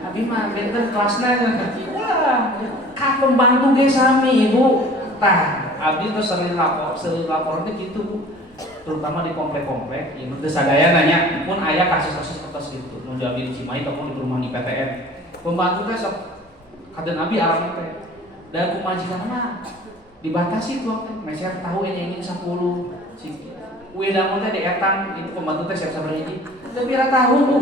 Abi mah benten kelasna wah, ka pembantu ge sami ibu. Tah, abi tuh sering lapornya gitu. Terutama di komplek-komplek yang sadaya nanya pun aya kasus-kasus atas gitu nu jadi di Cimahi ataupun di perumahan IPTN pembantu teh sok kaden abi arep teh Dan kumajikan mah dibatasi tuh meser tahu ini 10 si wedang teh dietang itu pembantu teh siap sabar hiji teu pira tahu Bu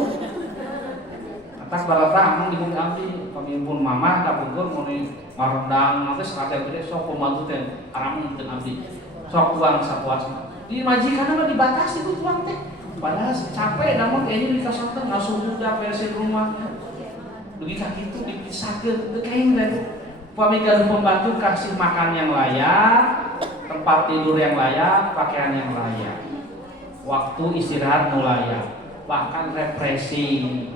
atas barata amung dibung abdi pamimpun mamah kapungkur mun ngarendang teh sakate gede sok pembantu teh aramun teu abdi sok uang sapuasna di majikan mah dibatasi tuh tuang teh padahal capek namun kayaknya dikasih ngasuh budak beresin rumah begitu gitu dipisahkeun teu kain teh pamikan pembantu kasih makan yang layak, tempat tidur yang layak, pakaian yang layak, waktu istirahat nu layak, bahkan refreshing.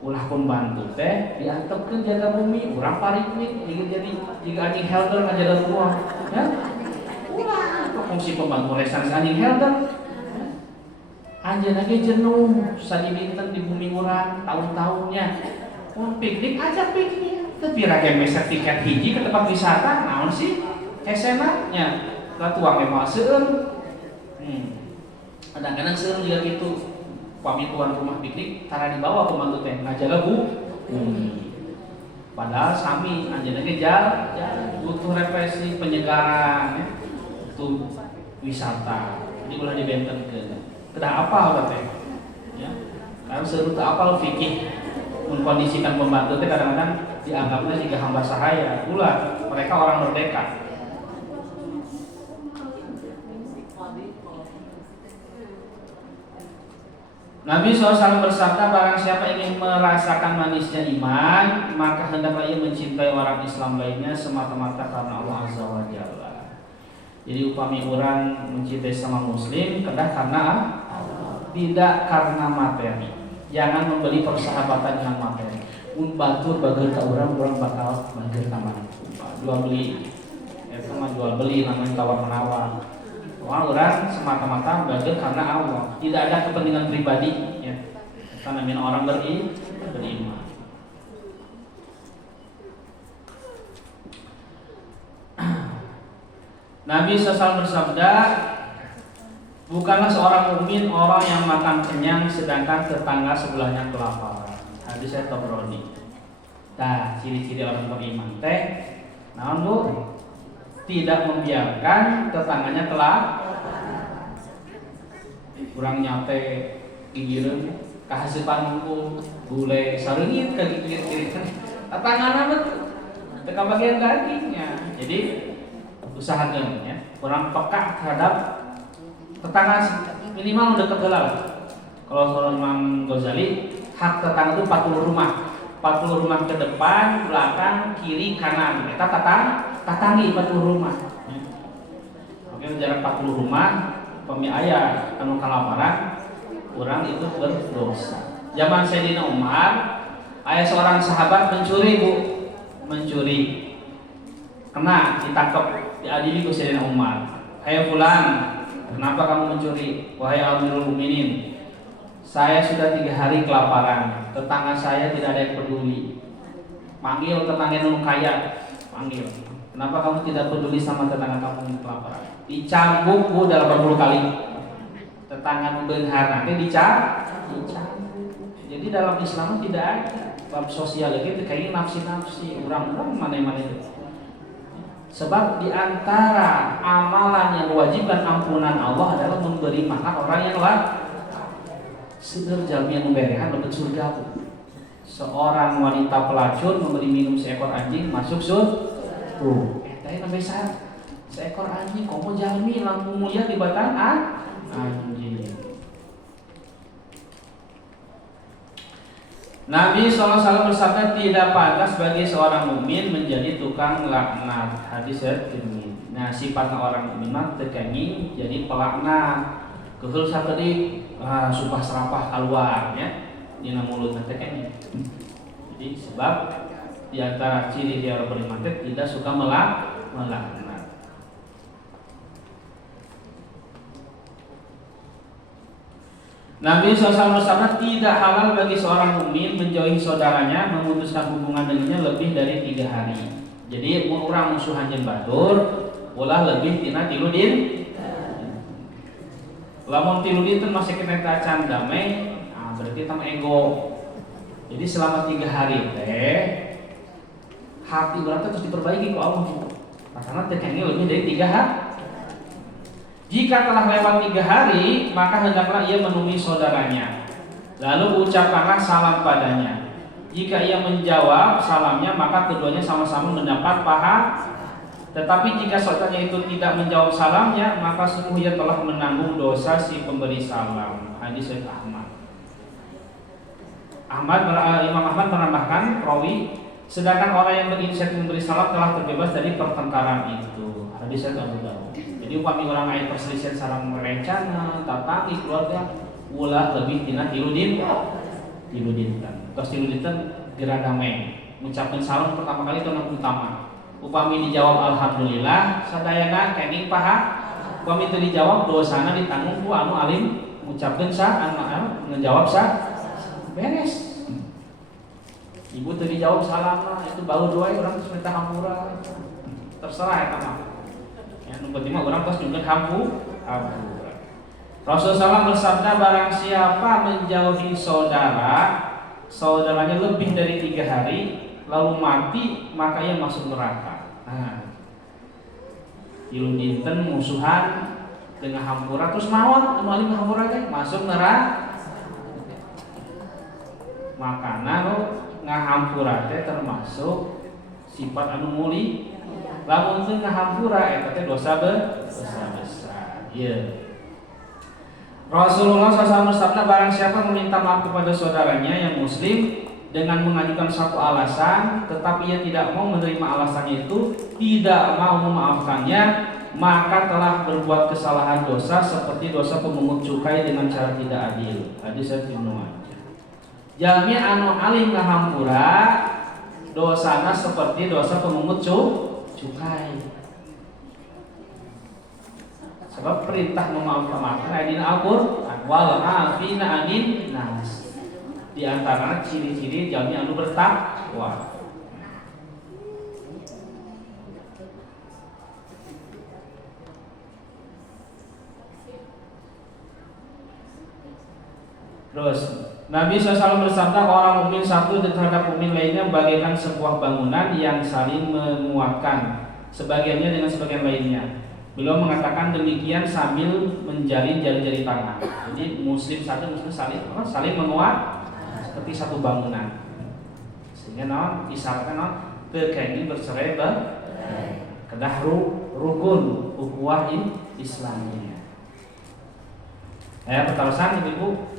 Ulah pembantu teh diantepkeun jaga bumi, urang parikmik jadi anjing helder ngajaga rumah. Ya? Ulah fungsi pembantu lesan anjing helder. Anjeunna ge jenuh sadibinten di bumi urang tahun-tahunnya. Mun piknik ajak piknik. Tapi rakyat sertifikat hiji ke tempat wisata, naon sih? Hesenanya, tuang memang seueur. Kadang-kadang seueur juga gitu. Pami tuan rumah piknik, tara dibawa pembantu teh ngajaga bumi. Padahal sami anjeunna ge butuh refreshing penyegaran, ya. Butuh wisata. Jadi ulah dibentenkeun. Kedah apal teh. Ya. Karena seueur teu apal fikih mengkondisikan pembantu teh kadang-kadang dianggapnya jika hamba sahaya, pula mereka orang merdeka. Nabi SAW bersabda, barang siapa ingin merasakan manisnya iman, maka hendaklah ia mencintai orang Islam lainnya semata-mata karena Allah Azza wa Jalla. Jadi upami orang mencintai sama muslim, kedah karena tidak karena materi. Jangan membeli persahabatan dengan materi. Batur bager ka urang bakal bager ka mana. Jual beli. Eta mah jual beli namanya tawar menawar. Orang semata-mata bager karena Allah. Tidak ada kepentingan pribadi ya. Eta namanya orang beriman. Nabi SAW bersabda, bukanlah seorang mukmin orang yang makan kenyang sedangkan tetangga sebelahnya kelaparan. Hadis saya Tabrani. Nah, ciri-ciri orang beriman teh naon Bu? Tidak membiarkan tetangganya kurang nyate gigireun kahasipan unggul gulai sareungit ka gigir-gigir tetanggana mah teu bagian dagingnya. Jadi usahakeun ya, kurang peka terhadap tetangga minimal dekat heula. Kalau seorang Imam Ghazali hak tetangga itu 40 rumah. 40 rumah ke depan, belakang, kiri, kanan. Kita tatangi 40 rumah. Oke, jarak 40 rumah, aya anu kalaparan, orang itu berdosa. Zaman Sayyidina Umar, aya seorang sahabat mencuri, Bu. Mencuri. Kena, ditangkap, diadili ku Sayyidina Umar. Hai fulan, kenapa kamu mencuri? Wahai Amirul Mukminin, saya sudah 3 hari kelaparan. Tetangga saya tidak ada yang peduli. Panggil tetangga yang kaya, panggil. Kenapa kamu tidak peduli sama tetangga kamu yang kelaparan? Dicambuk Bu 80 kali. Tetangga beunghar nanti dicambuk. Jadi dalam Islam tidak ada bab sosial itu kayak nafsi-nafsi orang-orang mana-mana itu. Sebab di antara amalan yang wajibkan ampunan Allah adalah memberi makan orang yang seueur jalmi yang memberehan dapat surga. Seorang wanita pelacur memberi minum seekor anjing masuk surga. Tadi sampai seekor anjing komo jalmi langsung mulia di batang anjing. Nabi SAW bersabda, tidak pantas bagi seorang mukmin menjadi tukang laknat. Hadis Tirmidzi. Nah, sifatnya orang mukmin mah tekangi jadi pelaknat. Keheul sakedik supah serapah keluar ya dina mulut teh kan. Jadi sebab di antara ciri dia orang beriman tidak suka melaknat. Nabi SAW bersabda, tidak halal bagi seorang mukmin menjauhi saudaranya, memutuskan hubungan dengannya lebih dari 3 hari. Jadi orang musuhan jeung batur ulah lebih tina 3 din. Lamun 3 dinten masih kena tacan damai, berarti tam ego. Jadi selama 3 hari teh hati orang terus diperbaiki ke Allah. Karena terkengnya lebih dari 3 hari. Jika telah lewat 3 hari, maka hendaklah ia menemui saudaranya. Lalu ucapkanlah salam padanya. Jika ia menjawab salamnya, maka keduanya sama-sama mendapat pahala. Tetapi jika saudaranya itu tidak menjawab salamnya, maka sungguh ia telah menanggung dosa si pemberi salam. Hadis Syekh Ahmad. Imam Ahmad menambahkan, rawi, sedangkan orang yang berinisiatif memberi salam telah terbebas dari pertengkaran itu. Hadis Syekh Abu Dawud. Jadi upami orang ayat perselisihan sareng rencana, tatangi keluarga, ulah lebih tina tiludin kan. Terus tiludin gerak damai. Mengucapkan salam pertama kali itu yang utama. Upami dijawab alhamdulillah, sadayana kenging paha. Upami itu dijawab dosana ditanggung ku anu alim mengucapkan ngejawab beres. Ibu tuh dijawab salam itu baru doa orang terus minta hampura. Terserah ya mah. Ya nu penting mah orang terus juga hampura. Rasulullah SAW bersabda, barang siapa menjauhi saudaranya lebih dari 3 hari lalu mati, maka ia masuk neraka. Nah, ilmu dinten musuhan dengan hampura terus mawon anu alim hampura teh masuk neraka. Makana lo ngahampura teh termasuk sifat anu muli. Lamun teu ngahampura eta teh dosa besar. Ieu. Rasulullah SAW bersabda, barang siapa meminta maaf kepada saudaranya yang muslim dengan mengajukan satu alasan, tetapi ia tidak mau menerima alasannya itu, tidak mau memaafkannya, maka telah berbuat kesalahan dosa seperti dosa pemungut cukai dengan cara tidak adil. Hadis Ibnu Majah. Jalmi anu alim ngahampura dosana seperti dosa pemungut cukai. Sebab perintah memaafkan ayat Al-Qur'an wal 'afina 'anil nas. Di antara ciri-ciri jalmi anu bertakwa. Terus Nabi SAW bersabda, orang mukmin satu terhadap mukmin lainnya bagaikan sebuah bangunan yang saling menguatkan sebagiannya dengan sebagian lainnya. Beliau mengatakan demikian sambil menjalin jari-jari tangan. Jadi muslim satu muslim saling menguat seperti satu bangunan. Sehingga isyaratnya terkait bercerai kedah rukun ukhuwah Islamiyah. Pertarusan Ibu.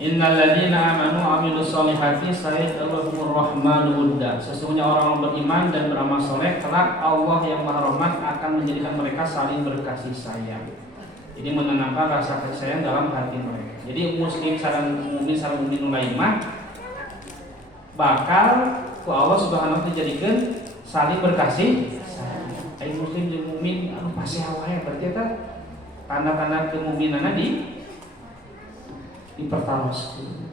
Innal ladzina amanu wa 'amilus sholihati sayaj'aluhumur rahmanu wudda. Sesungguhnya orang beriman dan beramal soleh, kelak Allah yang Maha Rahmat akan menjadikan mereka saling berkasih sayang. Jadi menanamkan rasa kasih sayang dalam hati mereka. Jadi muslim sareng mukmin lain mah bakal ku Allah Subhanahu wa taala dijadikeun saling berkasih sayang. Ai muslim jeung mukmin anu pasih wae berarti eta tanda-tanda kemukminanna dipertaroskeun.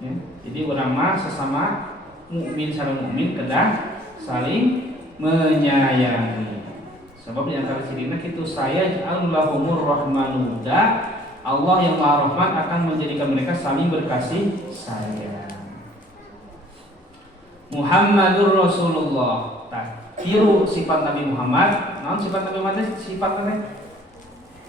Ya, jadi ulama sesama mukmin sareng mukmin kedah saling menyayangi. Sebab di antara cirina kitu saya Allahumur Rahmanu wudda, Allah yang Maha Rahman akan menjadikan mereka saling berkasih sayang. Muhammadur Rasulullah. Tiru sifat Nabi Muhammad. Naon sifat Nabi Muhammad? Sifatnya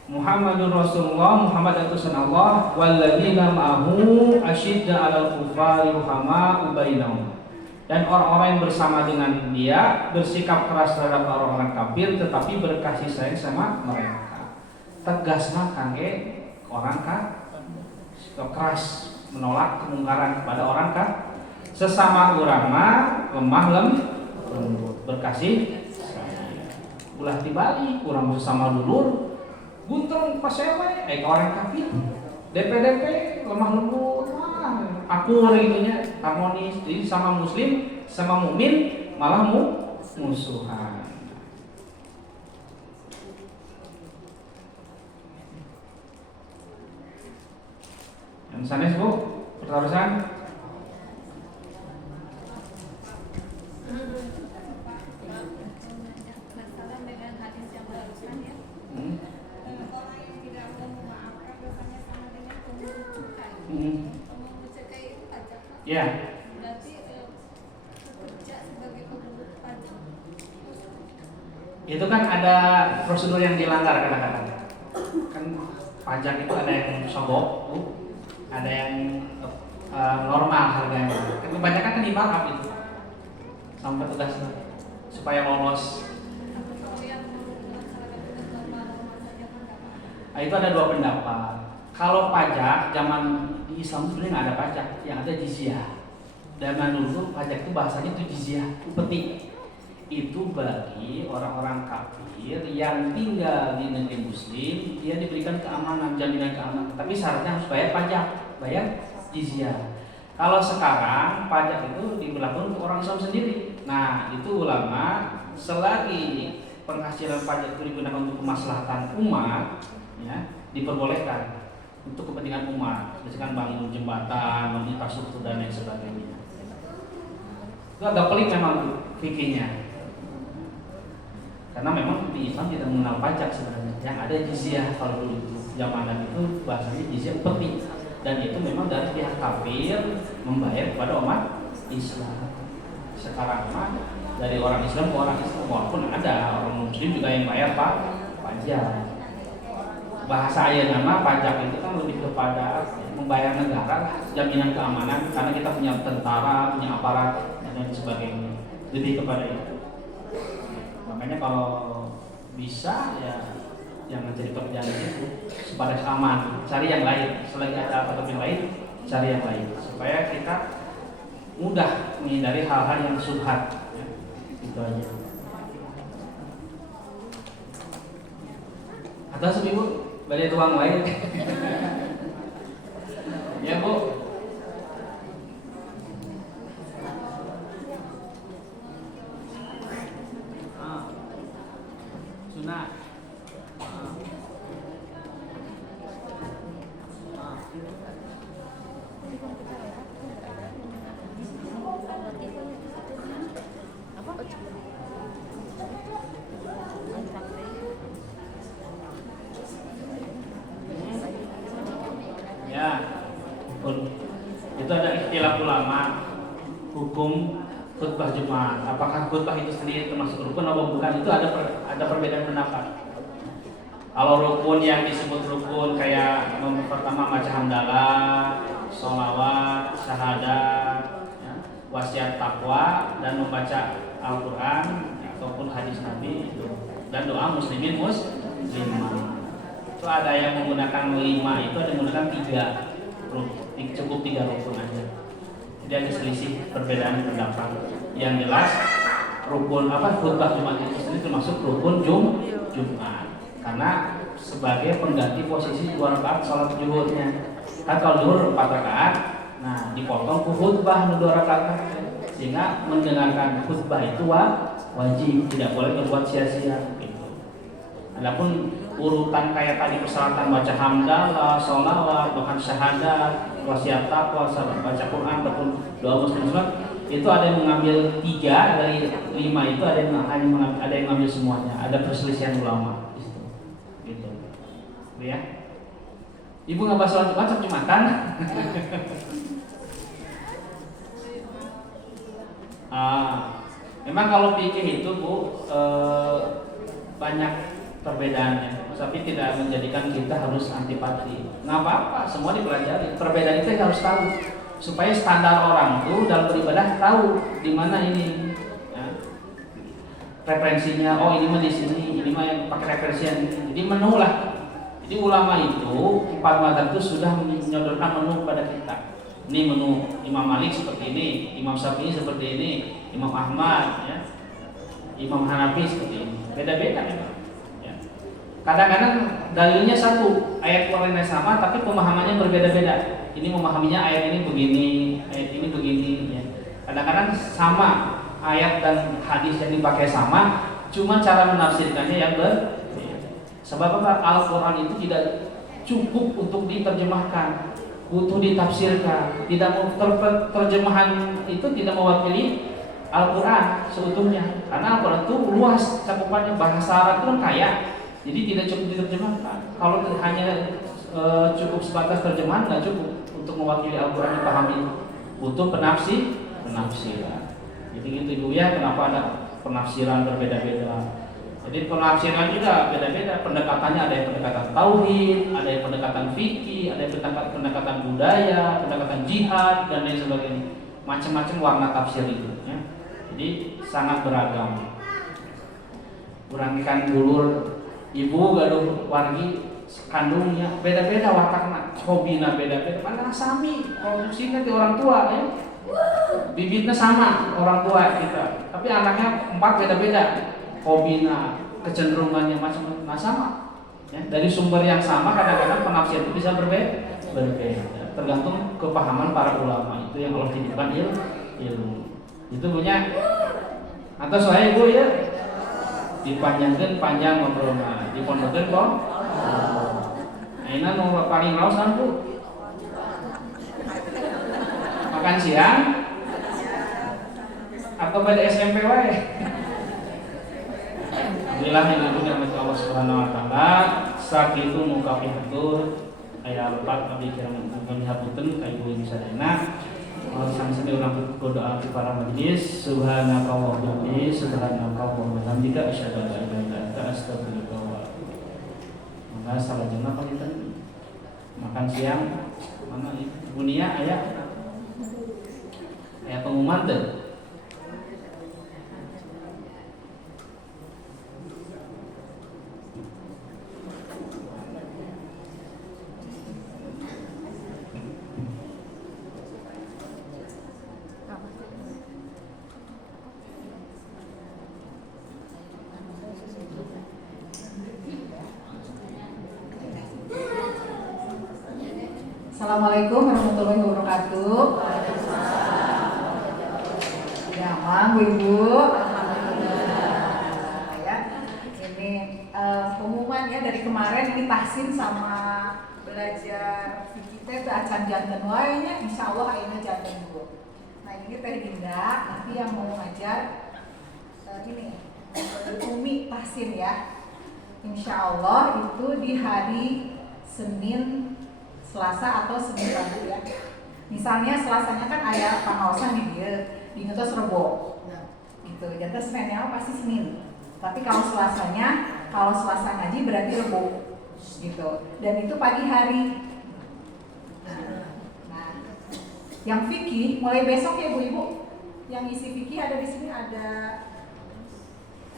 Muhammadur Rasulullah, Muhammad utusan Allah, walladzina ma'ahu asyidda 'alal kufari ruhama'u bainahum. Dan orang-orang yang bersama dengan dia bersikap keras terhadap orang-orang kafir tetapi berkasih sayang sama mereka. Tegas mah kangge orang keras menolak kemungkaran kepada orang sesama urang mah lemah lembut berkasih sayang. Ulah dibalik urang sesama dulur Guntung pasewe, orang kafir, DP lemah lembut, akur gitunya, harmonis. Jadi sama muslim, sama mukmin malah musuhan. Yang sanes Bu, pertarusan. Bersalam dengan hati hadis yang barusan ya. Orang yang tidak mau memaafkan dosanya sama dengan pemungut cukai. Pemungut cukai itu pajak. Ya. Berarti bekerja sebagai pemungut pajak. Itu kan ada prosedur yang dilanggar kadang-kadang. Kan pajak itu ada yang sogok, ada yang normal harganya. Kebanyakan kan dimarkup itu sampai tugas supaya lolos. Nah, itu ada dua pendapat. Kalau pajak zaman di Islam sebenarnya nggak ada pajak, yang ada jizyah. Dan dulu pajak itu bahasanya itu jizyah, upeti. Itu bagi orang-orang kafir yang tinggal di negeri Muslim, dia diberikan keamanan, jaminan keamanan. Tapi syaratnya harus bayar pajak, bayar jizyah. Kalau sekarang pajak itu diberlakukan untuk orang Islam sendiri. Nah, itu ulama selagi penghasilan pajak itu digunakan untuk kemaslahatan umat, ya, diperbolehkan untuk kepentingan umat, misalkan bangun jembatan, bangun infrastruktur dan lain sebagainya. Itu agak pelik memang fikihnya, karena memang di Islam tidak mengenal pajak sebenarnya. Yang ada jizyah, kalau dulu zaman itu bahasanya jizyah upeti, dan itu memang dari pihak kafir membayar kepada umat Islam. Sekarang mah dari orang Islam ke orang Islam, walaupun ada orang Muslim juga yang bayar pajak. Bahasa ayat nama pajak itu kan lebih kepada membayar negara, jaminan keamanan, karena kita punya tentara, punya aparat dan sebagainya. Lebih kepada itu. Makanya kalau bisa ya jangan jadi pekerjaan itu, supaya aman, cari yang lain. Selagi ada alternatif yang lain, cari yang lain supaya kita mudah menghindari hal-hal yang subhat. Ya, itu aja. Atas Ibu, balik tuang lain. Ya Bu. Sunat. Ya, itu ada ikhtilaf ulama hukum khutbah Jumat. Apakah khutbah itu sendiri termasuk rukun atau bukan? Itu ada perbedaan pendapat. Kalau rukun yang disebut rukun kayak pertama baca hamdalah, sholawat, syahadat, ya, wasiat takwa dan membaca Al-Quran ataupun hadis Nabi dan doa muslimin muslimah. Itu ada yang menggunakan 5, itu ada yang menggunakan 3, cukup 3 rukun aja. Jadi ada selisih perbedaan pendapat. Yang jelas rukun khutbah Jumat itu sendiri termasuk rukun Jumat, karena sebagai pengganti posisi 2 rakaat sholat zuhurnya. Kan kalau zuhur 4 rakaat, nah dipotong ke khutbah 2 rakaat, sehingga mendengarkan khutbah itu wajib, tidak boleh berbuat sia-sia. Adapun urutan kayak tadi persyaratan baca hamdalah, sholawat, bahkan syahadat, wasiat takwa, baca Quran, ataupun doa muslim, itu ada yang mengambil 3 dari 5 itu, ada yang mengambil semuanya. Ada perselisihan ulama gitu. Ya. Ibu nggak bahas sholat Jumat, Jumatan. Memang kalau pikir itu Bu banyak perbedaannya, tapi tidak menjadikan kita harus antipati. Nggak apa-apa, semua dipelajari. Perbedaan itu kita harus tahu supaya standar orang tuh dalam beribadah tahu di mana ini ya, referensinya. Oh ini mah di sini, ini mah yang pakai referensi yang ini. Jadi menu lah. Jadi ulama itu 4 mazhab itu sudah menyodorkan menu kepada kita. Ini menu Imam Malik seperti ini, Imam Syafi'i seperti ini, Imam Ahmad, ya, Imam Hanafi seperti ini. Beda-beda memang. Kadang-kadang dalilnya satu, ayat Qurannya sama, tapi pemahamannya berbeda-beda. Ini memahaminya ayat ini begini, ayat ini begini. Ya. Kadang-kadang sama, ayat dan hadis yang dipakai sama, cuma cara menafsirkannya yang berbeda. Sebab apa? Al-Quran itu tidak cukup untuk diterjemahkan, butuh ditafsirkan. Tidak mau terjemahan itu tidak mewakili Al-Quran seutuhnya, karena Al-Quran itu luas cakupannya, bahasa Arab itu kan kaya, jadi tidak cukup diterjemahkan. Kalau hanya cukup sebatas terjemahan nggak cukup untuk mewakili Al-Quran dipahami, butuh penafsiran. Jadi gitu Ibu ya, kenapa ada penafsiran berbeda-beda. Jadi penafsiran juga beda-beda, pendekatannya ada yang pendekatan tauhid, ada yang pendekatan fikih, ada yang pendekatan budaya, pendekatan jihad dan lain sebagainya. Macam-macam warna tafsir itu ya. Jadi sangat beragam. Kurangkan dulur ibu gaduh wargi kandungnya beda-beda watakna, hobina beda-beda. Mana sami produksinya di orang tua ya. Bibitnya sama orang tua kita, tapi anaknya 4 beda-beda. Hobina, kecenderungannya macam-macam sama. Ya, dari sumber yang sama kadang-kadang penafsir itu bisa berbeda. Tergantung kepahaman para ulama itu yang Allah titipkan ilmu. Itu punya atau saya ibu ya dipanjangkan panjang ngobrolnya, dipondokkan kok. Aina nomor paling laos kan Bu? Makan siang atau pada SMP wae? Alhamdulillah yang dirahmati Allah Subhanahu wa taala, sakitu mukafihatur aya 4 abdi kirang menghapunten ka ibu bisa dana. Sampai urang berdoa di para majelis. Subhanaka wa bihamdika, subhanaka wa bihamdika, asyhadu an la ilaha illa anta, astaghfiruka wa atubu ilaik. Maka salajengna panginten makan siang mana Ibu Nia aya pengumuman teh. Assalamualaikum warahmatullahi wabarakatuh. Ya, Bu Ibu. Ya, ini pengumuman ya dari kemarin ini tahsin sama belajar kita itu acan janten wae, insya Allah akhirnya janten Bu. Nah ini Teh Dinda nanti yang mau ngajar ini Umi tahsin ya. Insya Allah itu di hari Senin, Selasa atau Senin Rabu ya. Misalnya Selasanya kan ayah pangaosan di dia, di ngetos Rebo. Gitu. Jadi Seninnya pasti Senin. Tapi kalau Selasa ngaji berarti Rebo. Gitu. Dan itu pagi hari. Nah, yang fikih mulai besok ya Bu Ibu. Yang isi fikih ada di sini ada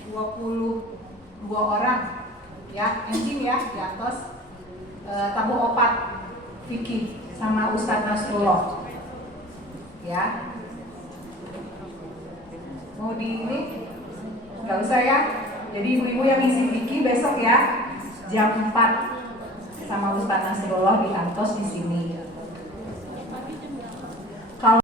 22 orang. Ya, engine ya di atas tabu opat fikih sama Ustadz Nasrullah ya. Mau di ini nggak usah ya. Jadi ibu-ibu yang isi fikih besok ya jam 4 sama Ustadz Nasrullah di Antos di sini.